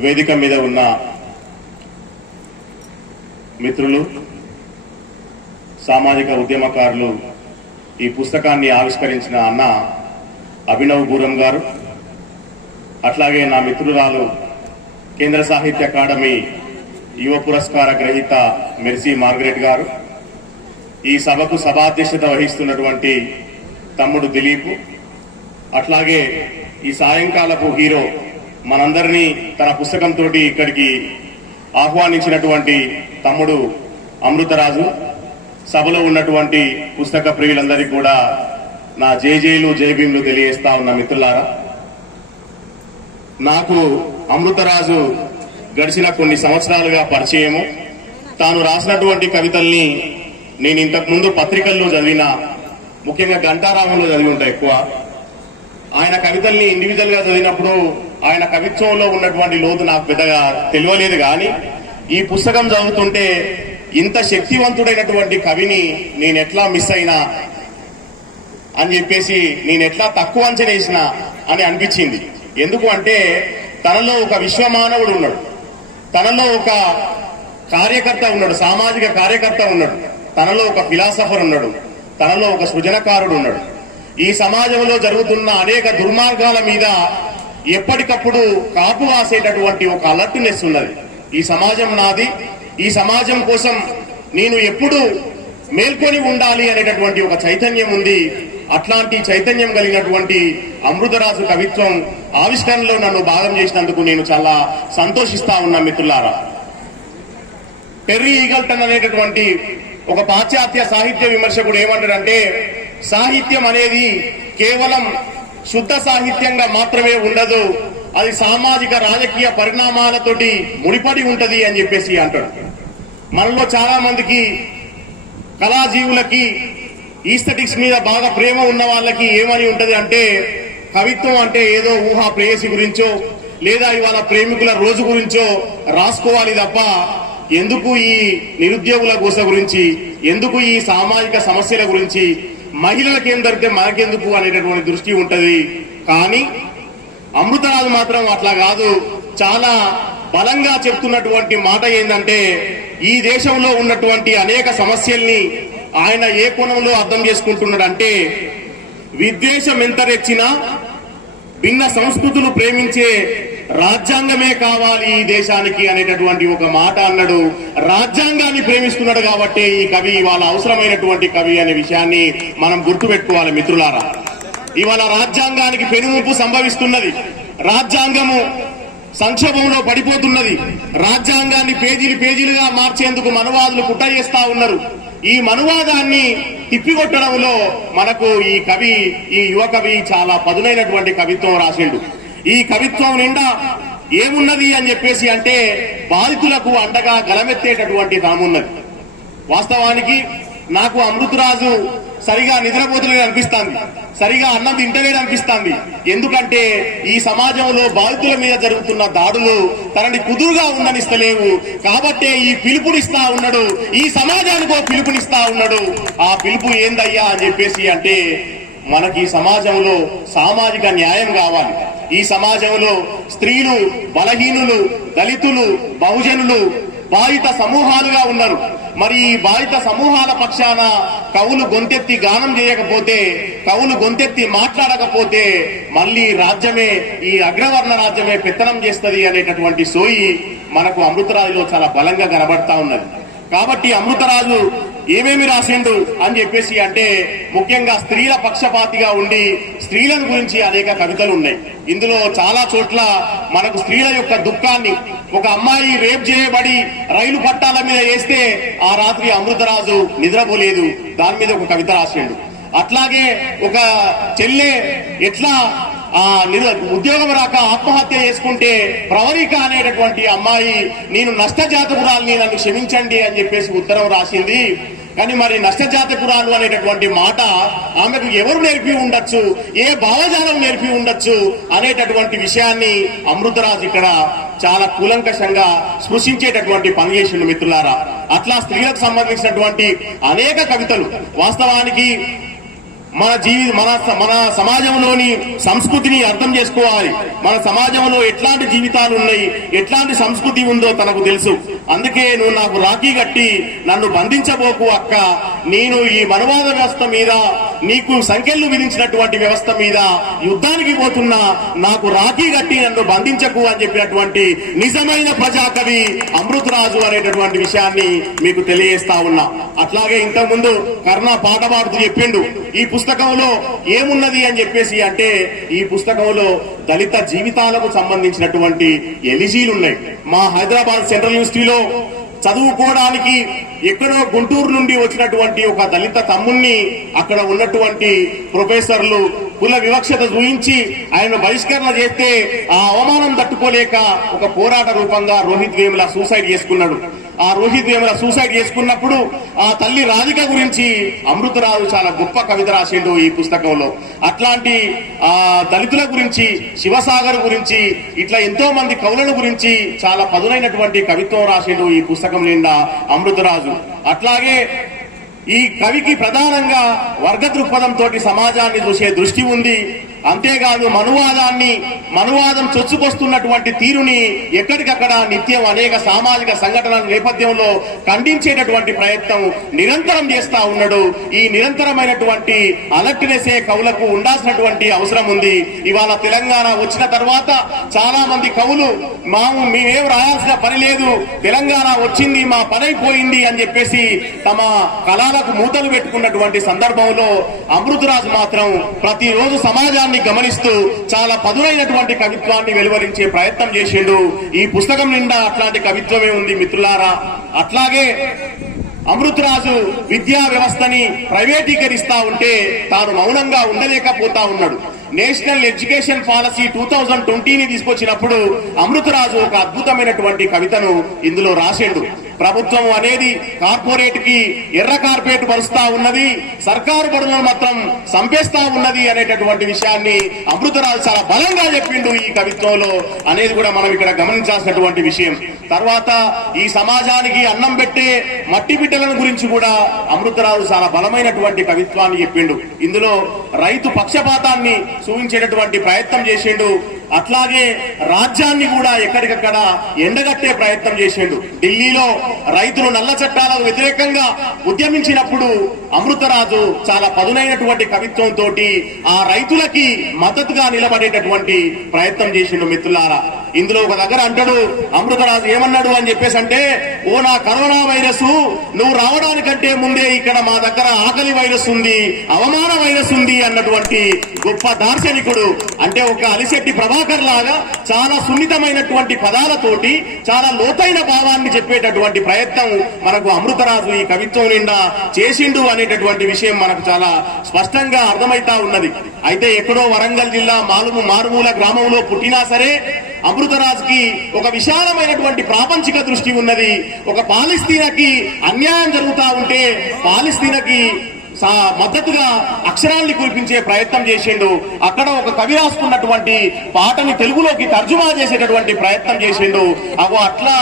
వేదిక మీద ఉన్న మిత్రులు, సామాజిక ఉద్యమకారులు, ఈ పుస్తకాన్ని ఆవిష్కరించిన అన్న అభినవ్ బూరం గారు, అట్లాగే నా మిత్రురాలు కేంద్ర సాహిత్య అకాడమీ యువ పురస్కార గ్రహీత మెర్సీ మార్గరెట్ గారు, ఈ సభకు సభాధ్యక్షత వహిస్తున్నటువంటి తమ్ముడు దిలీప్, అట్లాగే ఈ సాయంకాలపు హీరో మనందరినీ తన పుస్తకంతో ఇక్కడికి ఆహ్వానించినటువంటి తమ్ముడు అమృతరాజు, సభలో ఉన్నటువంటి పుస్తక ప్రియులందరికీ కూడా నా జేజేలు జయభీములు తెలియజేస్తా ఉన్న మిత్రులారా, నాకు అమృతరాజు గడిచిన కొన్ని సంవత్సరాలుగా పరిచయము. తాను రాసినటువంటి కవితల్ని నేను ఇంతకు ముందు పత్రికల్లో చదివిన, ముఖ్యంగా గంటారామంలో చదివి ఉంటా ఎక్కువ. ఆయన కవితల్ని ఇండివిజువల్ గా చదివినప్పుడు ఆయన కవిత్వంలో ఉన్నటువంటి లోతు నాకు పెద్దగా తెలియలేదు. కానీ ఈ పుస్తకం చదువుతుంటే ఇంత శక్తివంతుడైనటువంటి కవిని నేను ఎట్లా మిస్ అయినా అని చెప్పేసి, నేను ఎట్లా తక్కువ అంచనేసినా అని అనిపించింది. ఎందుకు అంటే తనలో ఒక విశ్వమానవుడు ఉన్నాడు, తనలో ఒక కార్యకర్త ఉన్నాడు, సామాజిక కార్యకర్త ఉన్నాడు, తనలో ఒక ఫిలాసఫర్ ఉన్నాడు, తనలో ఒక సృజనకారుడు ఉన్నాడు. ఈ సమాజంలో జరుగుతున్న అనేక దుర్మార్గాల మీద ఎప్పటికప్పుడు కాపు వాసేటటువంటి ఒక అలర్ట్నెస్ ఉన్నది. ఈ సమాజం నాది, ఈ సమాజం కోసం నేను ఎప్పుడు మేల్కొని ఉండాలి అనేటటువంటి ఒక చైతన్యం ఉంది. అట్లాంటి చైతన్యం కలిగినటువంటి అమృతరాజు కవిత్వం ఆవిష్కరణలో నన్ను భాగం చేసినందుకు నేను చాలా సంతోషిస్తా ఉన్నా మిత్రులారా. టెర్రీ ఈగల్టన్ అనేటటువంటి ఒక పాశ్చాత్య సాహిత్య విమర్శకుడు ఏమంటాడంటే, సాహిత్యం అనేది కేవలం శుద్ధ సాహిత్యంగా మాత్రమే ఉండదు, అది సామాజిక రాజకీయ పరిణామాలతోటి ముడిపడి ఉంటది అని చెప్పేసి అంటాడు. మనలో చాలా మందికి, కళాజీవులకి, ఈస్థెటిక్స్ మీద బాగా ప్రేమ ఉన్న వాళ్ళకి ఏమని ఉంటది అంటే, కవిత్వం అంటే ఏదో ఊహా ప్రేయసి గురించో లేదా ఇవాళ ప్రేమికుల రోజు గురించో రాసుకోవాలి తప్ప ఎందుకు ఈ నిరుద్యోగుల గోస గురించి, ఎందుకు ఈ సామాజిక సమస్యల గురించి, మహిళలకు ఏం దొరికితే మనకెందుకు అనేటటువంటి దృష్టి ఉంటది. కానీ అమృతరాజు మాత్రం అట్లా కాదు. చాలా బలంగా చెప్తున్నటువంటి మాట ఏంటంటే, ఈ దేశంలో ఉన్నటువంటి అనేక సమస్యల్ని ఆయన ఏ కోణంలో అర్థం చేసుకుంటున్నాడంటే, విద్వేషం ఎంత రెచ్చినా భిన్న సంస్కృతులు ప్రేమించే రాజ్యాంగమే కావాలి ఈ దేశానికి అనేటటువంటి ఒక మాట అన్నాడు. రాజ్యాంగాన్ని ప్రేమిస్తున్నాడు కాబట్టి ఈ కవి ఇవాళ అవసరమైనటువంటి కవి అనే విషయాన్ని మనం గుర్తుపెట్టుకోవాలి మిత్రులారా. ఇవాళ రాజ్యాంగానికి పెనుముప్పు సంభవిస్తున్నది, రాజ్యాంగము సంక్షోభంలో పడిపోతున్నది, రాజ్యాంగాన్ని పేజీలు పేజీలుగా మార్చేందుకు మనువాదులు కుట్ర చేస్తా ఉన్నారు. ఈ మనువాదాన్ని తిప్పికొట్టడంలో మనకు ఈ కవి, ఈ యువ కవి చాలా పదునైనటువంటి కవిత్వం రాసిండు. ఈ కవిత్వం నిండా ఏమున్నది అని చెప్పేసి అంటే, బాధితులకు అండగా గలమెత్తేటటువంటి తామున్నది. వాస్తవానికి నాకు అమృతరాజు సరిగా నిద్రపోతులేడు అనిపిస్తుంది, సరిగా అన్నం తింటలేడు అనిపిస్తుంది. ఎందుకంటే ఈ సమాజంలో బాధితుల మీద జరుగుతున్న దాడులు తనని కుదురుగా ఉండనిస్తలేవు. కాబట్టే ఈ పిలుపునిస్తా ఉన్నాడు, ఈ సమాజానికో పిలుపునిస్తా ఉన్నాడు. ఆ పిలుపు ఏందయ్యా అని చెప్పేసి అంటే, మనకి సమాజంలో సామాజిక న్యాయం కావాలి. ఈ సమాజంలో స్త్రీలు, బలహీనులు, దళితులు, బహుజనులు బాధిత సమూహాలుగా ఉన్నారు. మరి ఈ బాధిత సమూహాల పక్షాన కవులు గొంతెత్తి గానం చేయకపోతే, కవులు గొంతెత్తి మాట్లాడకపోతే మళ్ళీ రాజ్యమే, ఈ అగ్రవర్ణ రాజ్యమే పెత్తనం చేస్తుంది అనేటటువంటి సోయి మనకు అమృతరాజులో చాలా బలంగా కనబడతా ఉన్నది. కాబట్టి అమృతరాజు ఏమేమి రాసిండు అని చెప్పేసి అంటే, ముఖ్యంగా స్త్రీల పక్షపాతిగా ఉండి స్త్రీలను గురించి అనేక కవితలు ఉన్నాయి. ఇందులో చాలా చోట్ల మనకు స్త్రీల యొక్క దుఃఖాన్ని, ఒక అమ్మాయి రేప్ చేయబడి రైలు పట్టాల మీద వేస్తే ఆ రాత్రి అమృతరాజు నిద్రపోలేదు, దాని మీద ఒక కవిత రాసిండు. అట్లాగే ఒక చెల్లె ఎట్లా ఉద్యోగం రాక ఆత్మహత్య చేసుకుంటే ప్రవరిక అనేటటువంటి అమ్మాయి, నేను నష్టజాతకురాల్ని, నన్ను క్షమించండి అని చెప్పేసి ఉత్తరం రాసింది. కానీ మరి నష్టజాతకురాలు అనేటటువంటి మాట ఆమెకు ఎవరు నేర్పి ఉండొచ్చు, ఏ భావజాలం నేర్పి ఉండొచ్చు అనేటటువంటి విషయాన్ని అమృతరాజు ఇక్కడ చాలా కూలంకషంగా స్పృశించేటటువంటి పని చేసిండు మిత్రులారా. అట్లా స్త్రీలకు సంబంధించినటువంటి అనేక కవితలు, వాస్తవానికి మన సమాజంలోని సంస్కృతిని అర్థం చేసుకోవాలి. మన సమాజంలో ఎట్లాంటి జీవితాలు ఉన్నాయి, ఎట్లాంటి సంస్కృతి ఉందో తనకు తెలుసు. అందుకే నువ్వు నాకు రాఖీ కట్టి నన్ను బంధించబోకు అక్క, నేను ఈ మనువాద వ్యవస్థ మీద, నీకు సంఖ్యలు విధించినటువంటి వ్యవస్థ మీద యుద్ధానికి పోతున్నా, నాకు రాఖీ కట్టి నన్ను బంధించకు అని చెప్పినటువంటి నిజమైన ప్రజాకవి అమృతరాజు అనేటటువంటి విషయాన్ని మీకు తెలియజేస్తా ఉన్నా. అట్లాగే ఇంతకుముందు కర్ణ పాట పాడుతూ చెప్పిండు ఈ పుస్తకంలో ఏమున్నది అని చెప్పేసి. అంటే ఈ పుస్తకంలో దళిత జీవితాలకు సంబంధించినటువంటి ఎలిజీలు ఉన్నాయి. మా హైదరాబాద్ సెంట్రల్ యూనివర్సిటీలో చదువుకోవడానికి ఎక్కడో గుంటూరు నుండి వచ్చినటువంటి ఒక దళిత తమ్ముణ్ణి అక్కడ ఉన్నటువంటి ప్రొఫెసర్లు కుల వివక్షత చూయించి ఆయన బహిష్కరణ చేస్తే ఆ అవమానం తట్టుకోలేక ఒక పోరాట రూపంగా రోహిత్ వేముల సూసైడ్ చేసుకున్నాడు. ఆ రోహిత్ వేముల సూసైడ్ చేసుకున్నప్పుడు ఆ తల్లి రాధిక గురించి అమృతరాజు చాలా గొప్ప కవిత రాసిండు ఈ పుస్తకంలో. అట్లాంటి దళితుల గురించి, శివసాగర్ గురించి, ఇట్లా ఎంతో మంది కవుల గురించి చాలా పదునైనటువంటి కవిత్వం రాసిండు ఈ పుస్తకం నిండా అమృతరాజు. అట్లాగే ఈ కవికి ప్రధానంగా వర్గ దృక్పథంతో సమాజాన్ని చూసే దృష్టి ఉంది. అంతేకాదు మనువాదం చొచ్చుకొస్తున్నటువంటి తీరుని ఎక్కడికక్కడ నిత్యం అనేక సామాజిక సంఘటనల నేపథ్యంలో ఖండించేటటువంటి ప్రయత్నం నిరంతరం చేస్తా ఉన్నాడు. ఈ నిరంతరమైనటువంటి అలర్ట్నెసే కవులకు ఉండాల్సినటువంటి అవసరం ఉంది. ఇవాళ తెలంగాణ వచ్చిన తర్వాత చాలా మంది కవులు మేమేం రాయాల్సిన పని లేదు, తెలంగాణ వచ్చింది మా పనైపోయింది అని చెప్పేసి తమ కళలకు మూతలు పెట్టుకున్నటువంటి సందర్భంలో అమృతరాజు మాత్రం ప్రతిరోజు సమాజాన్ని గమనిస్తూ చాలా పదునైనటువంటి కవిత్వాన్ని వెలువరించే ప్రయత్నం చేసిండు. ఈ పుస్తకం నిండా అట్లాంటి కవిత్వమే ఉంది మిత్రులారా. అట్లాగే అమృతరాజు విద్యా వ్యవస్థని ప్రైవేటీకరిస్తా ఉంటే తాను మౌనంగా ఉండలేకపోతా ఉన్నాడు. నేషనల్ ఎడ్యుకేషన్ పాలసీ 2020ని తీసుకొచ్చినప్పుడు అమృతరాజు ఒక అద్భుతమైనటువంటి కవితను ఇందులో రాసిండు. ప్రభుత్వం అనేది కార్పొరేట్ కి ఎర్ర కార్పొరేట్ పరుస్తా ఉన్నది, సర్కారు బడులను మాత్రం సంపేస్తా ఉన్నది అనేటటువంటి విషయాన్ని అమృతరాజు చాలా బలంగా చెప్పిండు ఈ కవిత్వంలో అనేది కూడా మనం ఇక్కడ గమనించాల్సినటువంటి విషయం. తర్వాత ఈ సమాజానికి అన్నం పెట్టే మట్టి బిడ్డలను గురించి కూడా అమృతరాజు చాలా బలమైనటువంటి కవిత్వాన్ని చెప్పిండు. ఇందులో రైతు పక్షపాతాన్ని చూపించేటటువంటి ప్రయత్నం చేసిండు. అట్లాగే రాజ్యాన్ని కూడా ఎక్కడికక్కడ ఎండగట్టే ప్రయత్నం చేసిండు. ఢిల్లీలో రైతులు నల్ల చట్టాలకు వ్యతిరేకంగా ఉద్యమించినప్పుడు అమృతరాజు చాలా పదునైనటువంటి కవిత్వంతో ఆ రైతులకి మద్దతుగా నిలబడేటటువంటి ప్రయత్నం చేసిండు మిత్రులారా. ఇందులో ఒక దగ్గర అంటాడు అమృతరాజు ఏమన్నాడు అని చెప్పేసి అంటే, ఓ నా కరోనా వైరస్, నువ్వు రావడానికంటే ముందే ఇక్కడ మా దగ్గర ఆకలి వైరస్ ఉంది, అవమాన వైరస్ ఉంది అన్నటువంటి గొప్ప దార్శనికుడు. అంటే ఒక అలిశెట్టి ప్రభాకర్ లాగా చాలా సున్నితమైనటువంటి పదాలతోటి చాలా లోతైన భావాన్ని చెప్పేటటువంటి ప్రయత్నం మనకు అమృతరాజు ఈ కవిత్వం నిండా చేసిండు అనేటటువంటి విషయం మనకు చాలా స్పష్టంగా అర్థమైతా ఉన్నది. అయితే ఎక్కడో వరంగల్ జిల్లా మారుమూల గ్రామంలో పుట్టినా సరే అమృతరాజుకి ఒక విశాలమైనటువంటి ప్రాపంచిక దృష్టి ఉన్నది. ఒక పాలస్తీనాకి అన్యాయం జరుగుతా ఉంటే పాలస్తీనాకి మద్దతుగా అక్షరాల్ని కురిపించే ప్రయత్నం చేసిండు. అక్కడ ఒక కవి రాసుకున్నటువంటి పాటని తెలుగులోకి తర్జుమా చేసేటటువంటి ప్రయత్నం చేసిండు. అట్లా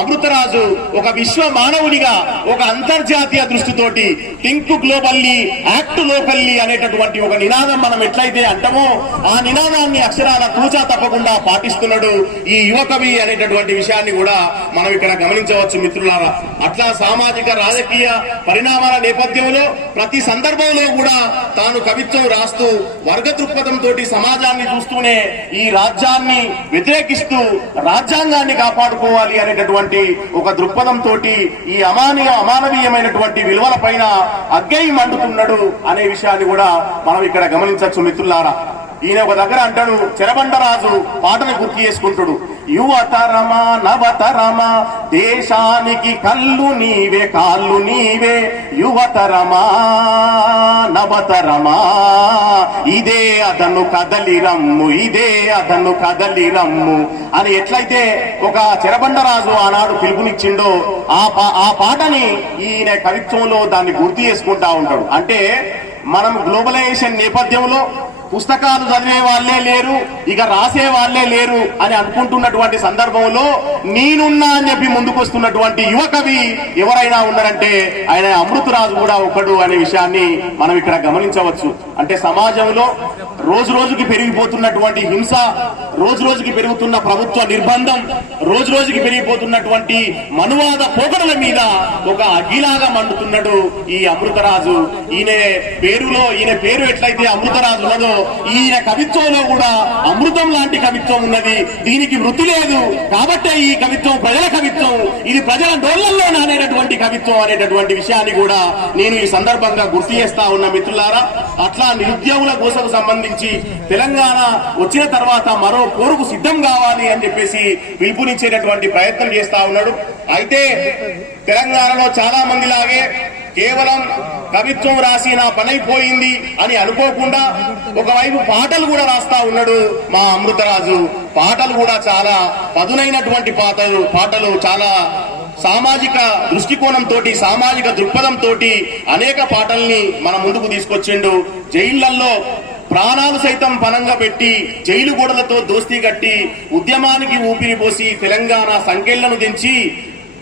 అమృతరాజు ఒక విశ్వ మానవునిగా ఒక అంతర్జాతీయ దృష్టితోటి థింక్ గ్లోబల్లీ యాక్ట్ లోకల్లీ అనేటటువంటి ఒక నినాదం మనం ఎట్లయితే అంటామో ఆ నినాదాన్ని అక్షరాల తూచా తప్పకుండా పాటిస్తున్నాడు ఈ యువకవి అనేటటువంటి విషయాన్ని కూడా మనం ఇక్కడ గమనించవచ్చు మిత్రులారా. అట్లా సామాజిక రాజకీయ పరిణామాల నేపథ్యంలో ప్రతి సందర్భంలో కూడా తాను కవిత్వం రాస్తూ వర్గ దృక్పథంతో సమాజాన్ని చూస్తూనే ఈ రాజ్యాన్ని వ్యతిరేకిస్తూ రాజ్యాంగాన్ని కాపాడుకోవాలి అనేటటువంటి ఒక దృక్పథంతో ఈ అమానవీయమైనటువంటి విలువల పైన అగ్గై మండుతున్నాడు అనే విషయాన్ని కూడా మనం ఇక్కడ గమనించవచ్చు మిత్రులారా. ఈయన ఒక దగ్గర అంటాడు, చెరబండరాజు పాటను గుర్తు చేసుకుంటాడు, యువతరమా నవతరమా దేశానికి కళ్ళు నీవే కాళ్ళు నీవే, యువతరమా నవతరమా ఇదే అదను కదలి రమ్ము, ఇదే అదను కదలి రమ్ము అని ఎట్లయితే ఒక చెరబండరాజు ఆనాడు పిలుపునిచ్చిండో ఆ పాటని ఈయన కవిత్వంలో దాన్ని గుర్తు చేసుకుంటా ఉంటాడు. అంటే మనం గ్లోబలైజేషన్ నేపథ్యంలో పుస్తకాలు చదివే వాళ్ళే లేరు, ఇక రాసే వాళ్ళే లేరు అని అనుకుంటున్నటువంటి సందర్భంలో నేనున్నా అని చెప్పి ముందుకొస్తున్నటువంటి యువ కవి ఎవరైనా ఉన్నారంటే ఆయన అమృతరాజు కూడా ఒకడు అనే విషయాన్ని మనం ఇక్కడ గమనించవచ్చు. అంటే సమాజంలో రోజు రోజుకి పెరిగిపోతున్నటువంటి హింస, రోజు రోజుకి పెరుగుతున్న ప్రభుత్వ నిర్బంధం, రోజు రోజుకి పెరిగిపోతున్నటువంటి మనువాద పోకడల మీద ఒక అగ్గిలాగా మండుతున్నాడు ఈ అమృతరాజు. ఈయన పేరు ఎట్లయితే అమృతరాజు ఉన్నదో ఈయన కవిత్వంలో కూడా అమృతం లాంటి కవిత్వం ఉన్నది. దీనికి మృతి లేదు కాబట్టే ఈ కవిత్వం ప్రజల కవిత్వం, ఇది ప్రజల డోళ్లలో నానేటటువంటి కవిత్వం అనేటటువంటి విషయాన్ని కూడా నేను ఈ సందర్భంగా గుర్తు చేస్తా ఉన్న మిత్రులారా. అట్లా నిరుద్యోగుల కోసం సంబంధించి తెలంగాణ వచ్చిన తర్వాత మరో పోరుకు సిద్ధం కావాలి అని చెప్పేసి పిలుపునిచ్చేటటువంటి ప్రయత్నం చేస్తా ఉన్నాడు. అయితే తెలంగాణలో చాలా మంది లాగే కేవలం కవిత్వం రాసి నా పనైపోయింది అని అనుకోకుండా ఒకవైపు పాటలు కూడా రాస్తా ఉన్నాడు మా అమృతరాజు. పాటలు కూడా చాలా పదునైనటువంటి పాటలు చాలా సామాజిక దృష్టికోణంతో, సామాజిక దృక్పథంతో అనేక పాటల్ని మన ముందుకు తీసుకొచ్చిండు. జైళ్లలో ప్రాణాలు సైతం పనంగా పెట్టి జైలు గోడలతో దోస్తీ కట్టి ఉద్యమానికి ఊపిరి పోసి తెలంగాణ సంకెళ్లను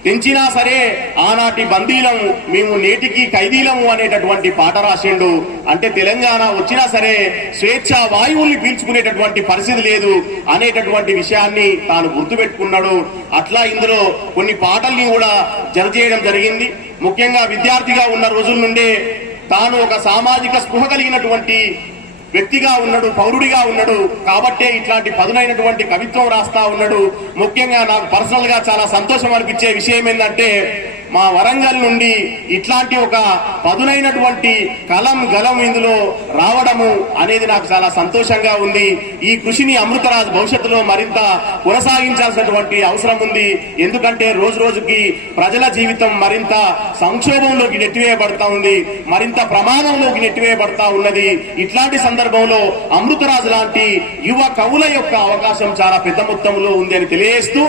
తెంచినా సరే ఆనాటి బందీలము మేము నేటికి ఖైదీలము అనేటటువంటి పాట రాసిండు. అంటే తెలంగాణ వచ్చినా సరే స్వేచ్ఛ వాయువుల్ని పీల్చుకునేటటువంటి పరిస్థితి లేదు అనేటటువంటి విషయాన్ని తాను గుర్తుపెట్టుకున్నాడు. అట్లా ఇందులో కొన్ని పాటల్ని కూడా జత చేయడం జరిగింది. ముఖ్యంగా విద్యార్థిగా ఉన్న రోజుల నుండే తాను ఒక సామాజిక స్పృహ కలిగినటువంటి వ్యక్తిగా ఉన్నాడు, పౌరుడిగా ఉన్నాడు కాబట్టే ఇట్లాంటి పదునైనటువంటి కవిత్వం రాస్తా ఉన్నాడు. ముఖ్యంగా నాకు పర్సనల్ గా చాలా సంతోషం అనిపించే విషయం ఏంటంటే మా వరంగల్ నుండి ఇట్లాంటి ఒక పదునైనటువంటి గలం ఇందులో రావడము అనేది నాకు చాలా సంతోషంగా ఉంది. ఈ కృషిని అమృతరాజు భవిష్యత్తులో మరింత కొనసాగించాల్సినటువంటి అవసరం ఉంది. ఎందుకంటే రోజు రోజుకి ప్రజల జీవితం మరింత సంక్షోభంలోకి నెట్టివేయబడతా ఉంది, మరింత ప్రమాదంలోకి నెట్టివేయబడతా ఉన్నది. ఇట్లాంటి సందర్భంలో అమృతరాజు లాంటి యువ కవుల యొక్క అవకాశం చాలా పెద్ద మొత్తంలో ఉంది అని తెలియజేస్తూ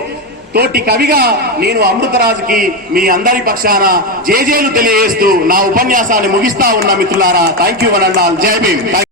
తోటి కవిగా నేను అమృతరాజుకి మీ అందరి పక్షాన జేజేలు తెలియజేస్తూ నా ఉపన్యాసాన్ని ముగిస్తా ఉన్నా మిత్రులారా. Thank you one and all. జై భీమ్.